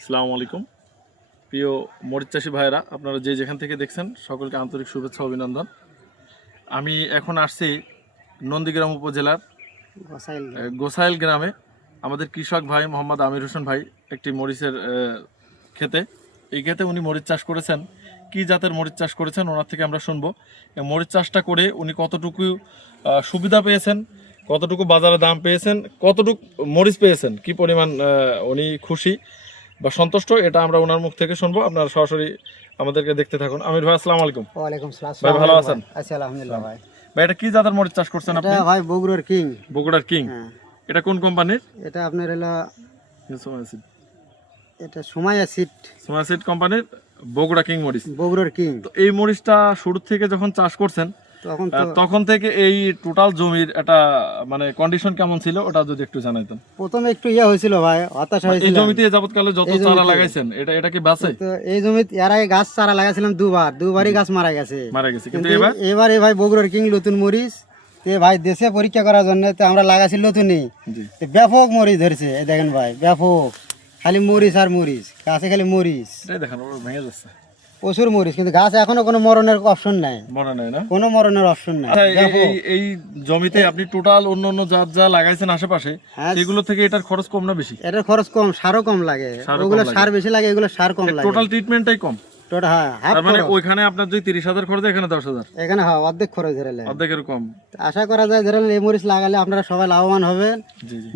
আসসালামু আলাইকুম প্রিয় মরিচ চাষী ভাইরা, আপনারা যে যেখান থেকে দেখছেন সকলকে আন্তরিক শুভেচ্ছা অভিনন্দন। আমি এখন আসছি নন্দীগ্রাম উপজেলার গোসাইল গ্রামে আমাদের কৃষক ভাই মোহাম্মদ আমির হোসেন ভাই একটি মরিচের ক্ষেতে। এই ক্ষেতে উনি মরিচ চাষ করেছেন। কি জাতের মরিচ চাষ করেছেন ওনার থেকে আমরা শুনবো। এই মরিচ চাষটা করে উনি কতটুকু সুবিধা পেয়েছেন, কতটুকু বাজারে দাম পেয়েছেন, কতটুকু মরিচ পেয়েছেন, কি পরিমাণ উনি খুশি বা সন্তুষ্ট, এটা আমরা ওনার মুখ থেকে শুনবো। আপনারা সরাসরি আমাদেরকে দেখতে থাকুন। আমির ভাই, আসসালামু আলাইকুম। ওয়ালাইকুম সালাম। ভাই ভালো আছেন? আছি আলহামদুলিল্লাহ ভাই। ভাই এটা কি জাতের মরিচ চাষ করছেন আপনি? এটা ভাই বগুড়ার কিং। বগুড়ার কিং। এটা কোন কোম্পানির? এটা আপনার হলো সোমাসিড। এটা সুমাইয়া সিড। সোমাসিড কোম্পানির বগুড়া কিং মরিচ। বগুড়ার কিং। তো এই মরিচটা শুরু থেকে যখন চাষ করছেন তখন থেকে এই টোটাল জমির একটা মানে কন্ডিশন কেমন ছিল ওটা যদি একটু জানাইতেন। প্রথমে একটু হয়েছিল ভাই, হতাশ হয়েছিল। এই জমিতে যাবতকালে যত চারা লাগাইছেন এটা কি বাঁচে? তো এই জমিতে এর আগে গাছ চারা লাগাইছিলাম দুবারই গাছ মারা গেছে। কিন্তু এবারে ভাই বগুড়ার কিং নতুন মরিচ তে ভাই দেশে পরীক্ষা করার জন্য তো আমরা লাগাইছি নতুনই। ব্যাপক মরিচ ধরছে, এই দেখেন ভাই, ব্যাপক খালি মরিচ আর মরিচ, গাছে খালি মরিচ। দেখেন ভেঙে যাচ্ছে, প্রচুর মরিচ, কিন্তু গাছ এখনো কোনো মরণের অপশন নাই। কোনো মরণের অপশন নাই। এই জমিতে আপনি টোটাল অন্য জাত যা লাগাইছেন আশেপাশে সেগুলো থেকে এটার খরচ কম না বেশি? এটার খরচ কম, সারও কম লাগে। ওগুলো সার বেশি লাগে, এগুলো সার কম লাগে। টোটাল ট্রিটমেন্টটাই কম। তার মানে ওইখানে আপনার যদি 30,000 খরচ, এখানে 10,000। এখানে অর্ধেক খরচ ধরে অর্ধেকের কম। আশা করা যায় ধরেন এই মরিচ লাগালে আপনারা সবাই লাভবান হবেন।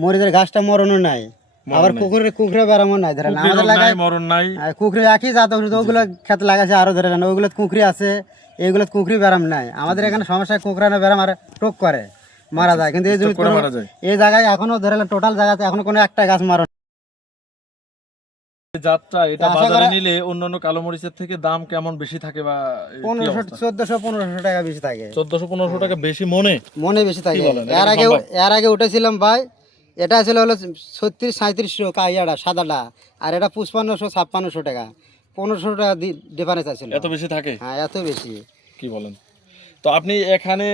মরিচের গাছটা মরণও নাই, আবার কুকুরে বেড়ামো নাই। ধরেন আমাদের লাগায় মরণ নাই, কুকুরে একই জাত ওগুলো খেতে লাগাইছে আরো ধরে ওগুলো কুকুরি আছে, এইগুলো কুকুরি ব্যারাম নাই। আমাদের এখানে সমস্যা কুকুরানো ব্যারাম আর টোক করে মারা যায়, কিন্তু এই জমি এই জায়গায় এখনো ধরে টোটাল জায়গাতে এখনো কোনো একটা গাছ মারণ। জাতটা এটা বাজারে নিলে অন্যান্য কালো মরিচের থেকে দাম কেমন বেশি থাকে? বা 1400-1500 টাকা বেশি থাকে। 1400-1500 টাকা বেশি মনে বেশি থাকে। এর আগে উঠেছিলাম ভাই, এটা ছিল হলো 36-3700 কাইয়াটা সাদাটা, আর এটা 5500-5600 টাকা, 1500 টাকা ডিফারেন্স আছে। এত বেশি থাকে? হ্যাঁ, এত বেশি। কি বলেন? তো আপনি এখানে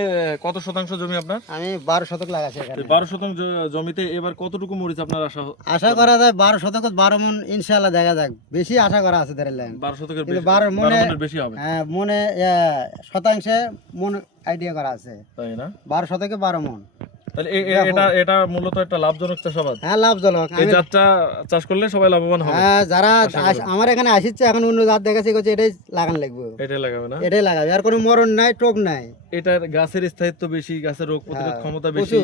কত শতাংশ জমি আপনার? আমি 12 শতক লাগাইছি। 12 শতাংশ জমিতে এবার কতটুকু মরিচ আপনার আশা করা যায়? 12 শতক 12 মণ ইনশাআল্লাহ, দেখা যাক। বেশি আশা করা আছে ধরেলেন 12 শতকের বেশি, 12 মণের বেশি হবে। হ্যাঁ, মনে শতাংশে মন আইডিয়া করা আছে, তাই না? 12 শতকে 12 মণ। তাহলে এটা মূলত একটা লাভজনক চাষাবাদ। হ্যাঁ, লাভজনক। এই জাতটা চাষ করলে সবাই লাভবান হবে। হ্যাঁ, যারা আমার এখানে আসছে এখন অন্য জাত দেখাচ্ছি, এটাই লাগান লাগবে। এটাই লাগাবে না? এটাই লাগাবে, আর কোনো মরণ নাই, টোক নাই। এটার গাছের স্থায়িত্ব বেশি, গাছের রোগ প্রতিরোধ ক্ষমতা বেশি,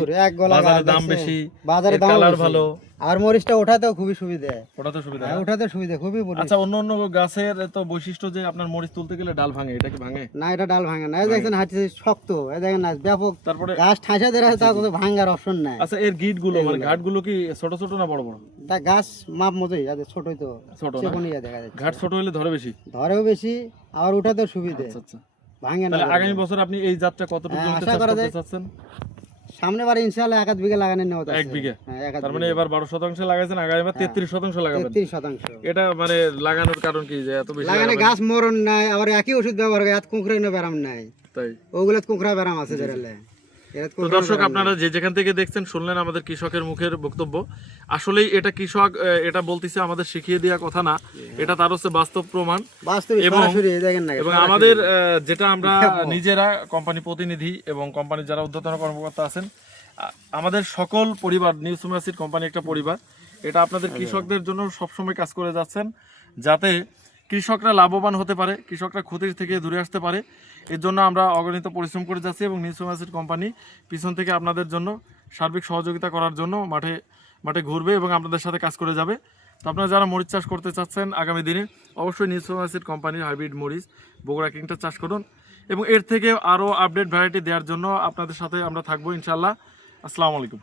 বাজারে দাম বেশি, বাজারে দাম কালার ভালো, আর মরিচটা ওঠাতেও খুবই সুবিধা। ওঠাতে সুবিধা খুবই। আচ্ছা, অন্য গাছের তো বৈশিষ্ট্য যে আপনার মরিচ তুলতে গেলে ডাল ভাঙে, এটা কি ভাঙে? না, এটা ডাল ভাঙে না। এই দেখেন হাঁটছে শক্ত, এই দেখেন না ব্যাপক। তারপরে গাছ ঠাসা ধরে আছে, তার কোনো ভাঙার অপশন নাই। আচ্ছা, এর গিট গুলো মানে ঘাট গুলো কি ছোট ছোট না বড় বড়? তা গাছ মাপ মতোই আছে, ছোটই তো, ছোট দেখা যাচ্ছে। ঘাট ছোট হলে ধরেও বেশি, আর ওঠাতেও সুবিধা। আচ্ছা, ভাঙে না। তাহলে আগামী বছর আপনি এই জাতটা কতটুকু জমিতে চাষ করতে চাচ্ছেন? সামনে বার ইনশাআল্লাহ 1 বিঘা লাগানোর নিয়ত আছে। 1 বিঘা? তার মানে এবার 12 শতাংশ লাগাইছেন, আগামী বার 33 শতাংশ লাগাবেন। 33 শতাংশ। এটা মানে লাগানোর কারণ কি যে এত বেশি লাগানে গাছ মরণ নাই, আবার একই ওষুধ ব্যবহার করে, এত কুঁকড়ানো ব্যারাম নাই। তাই ওগুলো কুঁকড়া ব্যারাম আছে ধরেলে। তো দর্শক, আপনারা যে যেখান থেকে দেখছেন শুনলেন আমাদের কৃষকের মুখের বক্তব্য। আসলেই এটা কৃষক এটা বলতেছে আমাদের শিখিয়ে দেওয়া কথা না, এটা তার হচ্ছে বাস্তব প্রমাণ। এবং আমাদের যেটা আমরা নিজেরা কোম্পানি প্রতিনিধি এবং কোম্পানির যারা ঊর্ধ্বতন কর্মকর্তা আছেন, আমাদের সকল পরিবার, নিউ সোমাসিড কোম্পানি একটা পরিবার। এটা আপনাদের কৃষকদের জন্য সবসময় কাজ করে যাচ্ছেন, যাতে কৃষকরা লাভবান হতে পারে, কৃষকরা ক্ষতির থেকে দূরে আসতে পারে। এর জন্য আমরা অগণিত পরিশ্রম করে যাচ্ছি এবং নিউ সোমাসিড কোম্পানি পিছন থেকে আপনাদের জন্য সার্বিক সহযোগিতা করার জন্য মাঠে মাঠে ঘুরবে এবং আপনাদের সাথে কাজ করে যাবে। তো আপনারা যারা মরিচ চাষ করতে চাচ্ছেন আগামী দিনে, অবশ্যই নিউ সোমাসিড কোম্পানির হাইব্রিড মরিচ বগুড়া কিংটা চাষ করুন এবং এর থেকে আরও আপডেট ভ্যারাইটি দেওয়ার জন্য আপনাদের সাথে আমরা থাকবো ইনশাল্লাহ। আসসালামু আলাইকুম।